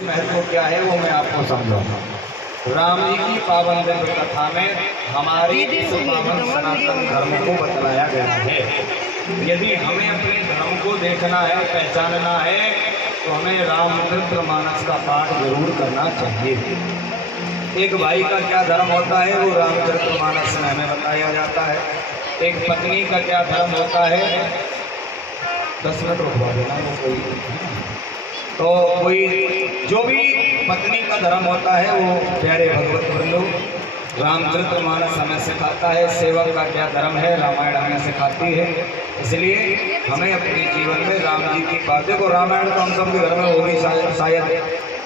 महत्व क्या है वो मैं आपको समझाऊंगा। राम जी की पावन दिव्य कथा में हमारे इस पावन सनातन धर्म को बतलाया गया है। यदि हमें अपने धर्म को देखना है, पहचानना है, तो हमें रामचरितमानस का पाठ जरूर करना चाहिए। एक भाई का क्या धर्म होता है वो रामचरितमानस में हमें बताया जाता है। एक पत्नी का क्या धर्म होता है, 10 मिनट रुकवा देना वो तो कोई जो भी पत्नी का धर्म होता है वो प्यारे भगवत बंधु रामचरितमानस हमें सिखाता है। सेवक का क्या धर्म है रामायण हमें सिखाती है। इसलिए हमें अपने जीवन में राम जी की बातें को, रामायण तो हम सब के घर में होगी शायद,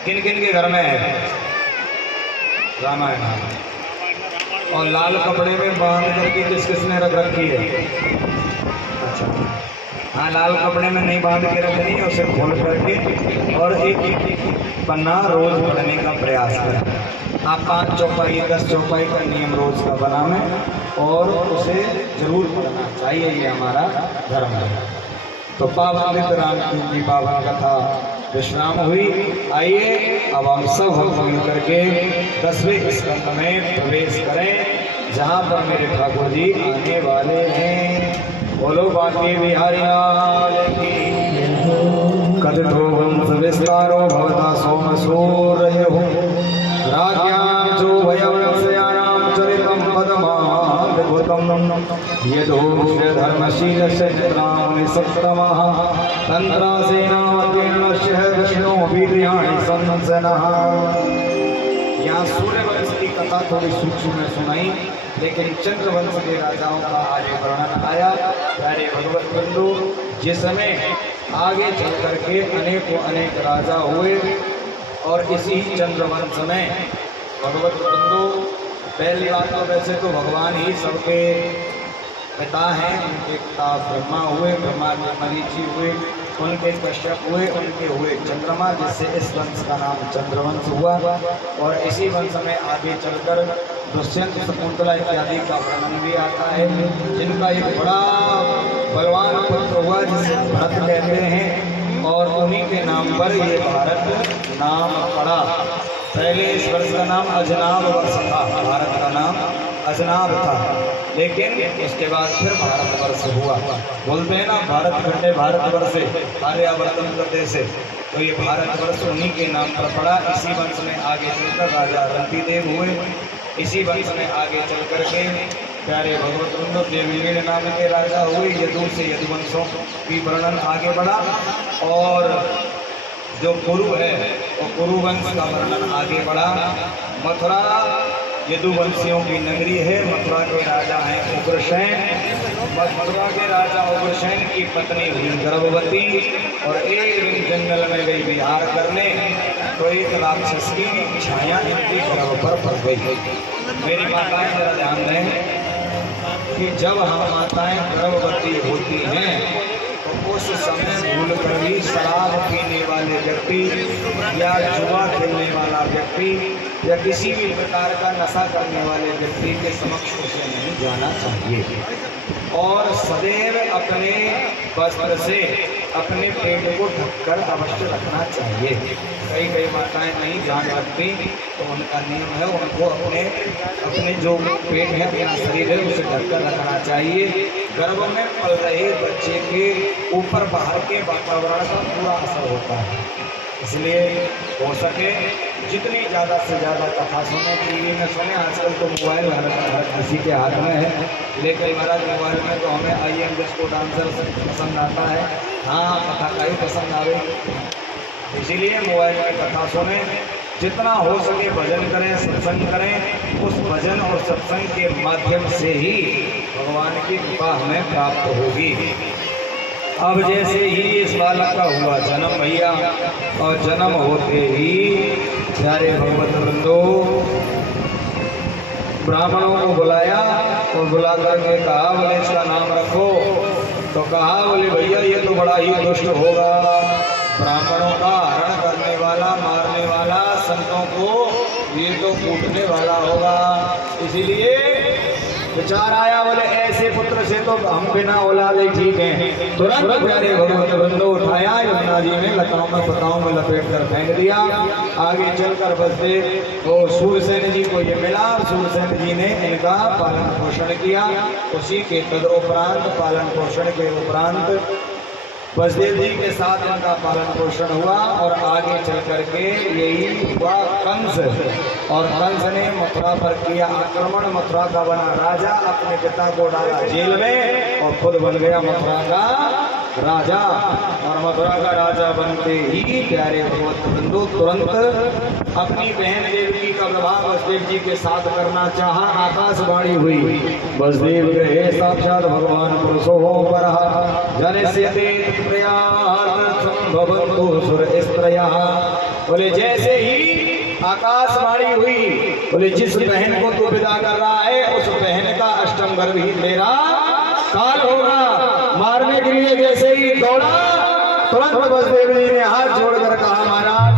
किन किन के घर में है रामायण? और लाल कपड़े में बांध करके किस किसने रख रखी है? अच्छा हाँ, लाल कपड़े में नहीं बांध के रखनी है, उसे खोल करके और एक पन्ना रोज पढ़ने का प्रयास करें। आप 5 चौपाई 10 चौपाई का नियम रोज का बनाएं और उसे जरूर पढ़ना चाहिए, ये हमारा धर्म है। तो पावन राम की पावन कथा विश्राम हुई। आइए अब हम सब मिल करके 10वें स्कंद में प्रवेश करें, जहाँ पर मेरे ठाकुर जी आने वाले हैं। बोलो बांके बिहारी लाल की। कथितो वंश विस्तारो भवता सोम सूर्यो राज्ञां जो वयवंशयानां चरितं पदमाद्भुतं यदोक्ष्य धर्मशीलस्य चित्राणि सप्तमः तन्त्रासेनावतीर्णस्य विष्णु वीर्याणि संसनः। यहाँ सूर्यवंश की कथा थोड़ी सूक्ष्म में सुनाई, लेकिन चंद्रवंश के राजाओं का आगे वर्णन आया। प्यारे भगवत बंधु, जिस समय आगे चल करके अनेक राजा हुए और इसी चंद्रवंश में भगवत बंधु, पहली बात तो वैसे तो भगवान ही सबके पिता हैं। उनके पिता ब्रह्मा हुए, ब्रह्मा के मरीचि हुए, उनके कश्यप हुए, उनके हुए चंद्रमा, जिससे इस वंश का नाम चंद्रवंश हुआ। और इसी वंश में आगे चलकर दुष्यंत शकुंतला इत्यादि का वर्णन भी आता है, जिनका एक बड़ा बलवान पुत्र हुआ जिसे भरत कहते हैं, और उन्हीं के नाम पर ये भारत नाम पड़ा। पहले इस वर्ष का नाम अजनाब वर्ष था, भारत का नाम अजनाब था, लेकिन उसके बाद फिर भारतवर्ष हुआ। बोलते हैं ना भारत खंडे भारतवर्ष आर्यावर्तन प्रदेश से, तो ये भारतवर्ष उन्हीं के नाम पर पड़ा। इसी वंश में आगे चलकर राजा रंतिदेव हुए, इसी वंश में आगे चल करके प्यारे भगवत बंधु देवलीन नाम के राजा हुए। यदु से यदुवंशों की वर्णन आगे बढ़ा, और जो कुरु है वो कुरुवंश का वर्णन आगे बढ़ा। मथुरा यदुवंशियों की नगरी है। मथुरा के राजा हैं उग्रसेन। मथुरा के राजा उग्रसेन की पत्नी हुई गर्भवती, और एक दिन जंगल में गई विहार करने, तो एक राक्षस की छाया इनकी गर्भ पर पड़ गई। मेरी माताएं जरा ध्यान दें कि जब हम माताएं गर्भवती होती हैं तो उस समय भूल कर भी शराब पीने वाले व्यक्ति या जुआ खेलने वाला व्यक्ति या किसी भी प्रकार का नशा करने वाले व्यक्ति के समक्ष उसे नहीं जाना चाहिए, और सदैव अपने वस्त्र से अपने पेट को ढककर अवश्य रखना चाहिए। कई माताएं नहीं ध्यान रखती, तो उनका नियम है उनको अपने जो पेट है, अपना शरीर है, उसे ढककर रखना चाहिए। गर्भ में पल रहे बच्चे के ऊपर बाहर के वातावरण का पूरा असर होता है, इसलिए हो सके जितनी ज़्यादा से ज़्यादा कथा सुने, टीवी में सुने। आजकल तो मोबाइल हर किसी के हाथ में है, लेकिन महाराज मोबाइल में तो हमें IM जिसको डांसर पसंद आता है, हाँ कथा का ही पसंद आवे, इसीलिए मोबाइल में कथा सुने। जितना हो सके भजन करें, सत्संग करें। उस भजन और सत्संग के माध्यम से ही भगवान की कृपा हमें प्राप्त होगी। अब जैसे ही इस बालक का हुआ जन्म भैया, और जन्म होते ही प्यारे भगवत बंधु ब्राह्मणों को बुलाया, और बुला करके कहा बोले इसका नाम रखो। तो कहा बोले भैया ये तो बड़ा ही दुष्ट होगा, ब्राह्मणों का हरण करने वाला, मारने वाला, संतों को ये तो कूटने वाला होगा, इसीलिए विचार आया, बोले ऐसे पुत्र से तो हम बिना औलाद ही ठीक हैं। तुरंत प्यारे भगवान ने बंदो उठाया, यमुना जी ने लताओं में पताओं में लपेट कर फेंक दिया। आगे चलकर बसदेव तो सूरसेन जी को ये मिला, सूरसेन जी ने इनका पालन पोषण किया। उसी के तदुपरांत पालन पोषण के उपरांत बसदेव जी के साथ इनका पालन पोषण हुआ और आगे चल करके यही हुआ कंस। और कंस ने मथुरा पर किया आक्रमण, मथुरा का बना राजा, अपने पिता को डाला जेल में और खुद बन गया मथुरा का राजा। और मथुरा का राजा बनते ही प्यारे भगवत बंधु तुरंत अपनी बहन देवकी का विवाह बसदेव जी के साथ करना चाहा। आकाशवाणी हुई, बसदेव गए साक्षात भगवान पुरुषो पर जनस्यते भवन्तु सुर स्त्रयः। बोले जैसे ही आकाशवाणी हुई, बोले जिस बहन को तू विदा कर रहा है उस बहन का अष्टम गर्भ ही तेरा काल होगा। मारने के लिए जैसे ही दौड़ा, तुरंत बसदेव जी ने हाथ जोड़कर कहा, महाराज